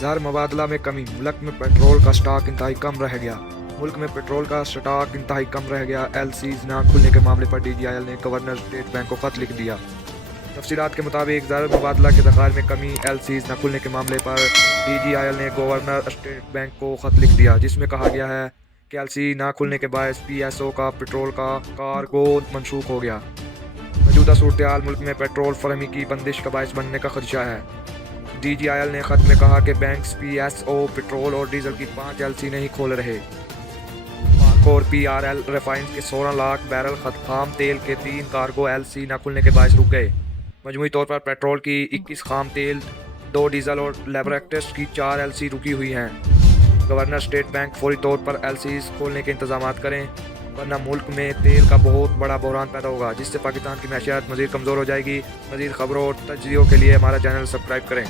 زر مبادلہ میں کمی، ملک میں پیٹرول کا سٹاک انتہائی کم رہ گیا ملک میں پیٹرول کا سٹاک انتہائی کم رہ گیا ایل سیز نہ کھلنے کے معاملے پر ڈی جی آئی ایل نے گورنر اسٹیٹ بینک کو خط لکھ دیا۔ تفصیلات کے مطابق زر مبادلہ کے ذخائر میں کمی، ایل سیز نہ کھلنے کے معاملے پر ڈی جی آئی ایل نے گورنر اسٹیٹ بینک کو خط لکھ دیا، جس میں کہا گیا ہے کہ ایل سی نہ کھلنے کے باعث پی ایس او کا پیٹرول کا کارگو منسوخ ہو گیا۔ موجودہ صورتحال ملک میں پیٹرول فراہمی کی بندش کا باعث بننے کا خدشہ ہے۔ ڈی جی آئی ایل نے خط میں کہا کہ banks P S O petrol اور ڈیزل کی 5 ایل سی نہیں کھول رہے۔ پاک اور پی آر ایل ریفائنز کے 16 لاکھ بیرل خام تیل کے 3 کارگو ایل سی نہ کھلنے کے باعث رک گئے۔ مجموعی طور پر پیٹرول کی 21 خام تیل، 2 ڈیزل اور لیبوریٹریز کی 4 ایل سی رکی ہوئی ہیں۔ گورنر اسٹیٹ بینک فوری طور پر ایل سیز کھولنے کے انتظامات کریں، ورنہ ملک میں تیل کا بہت بڑا بحران پیدا ہوگا، جس سے پاکستان کی معیشت مزید کمزور ہو جائے گی۔ مزید خبروں اور تجزیوں کے لیے ہمارا چینل سبسکرائب کریں۔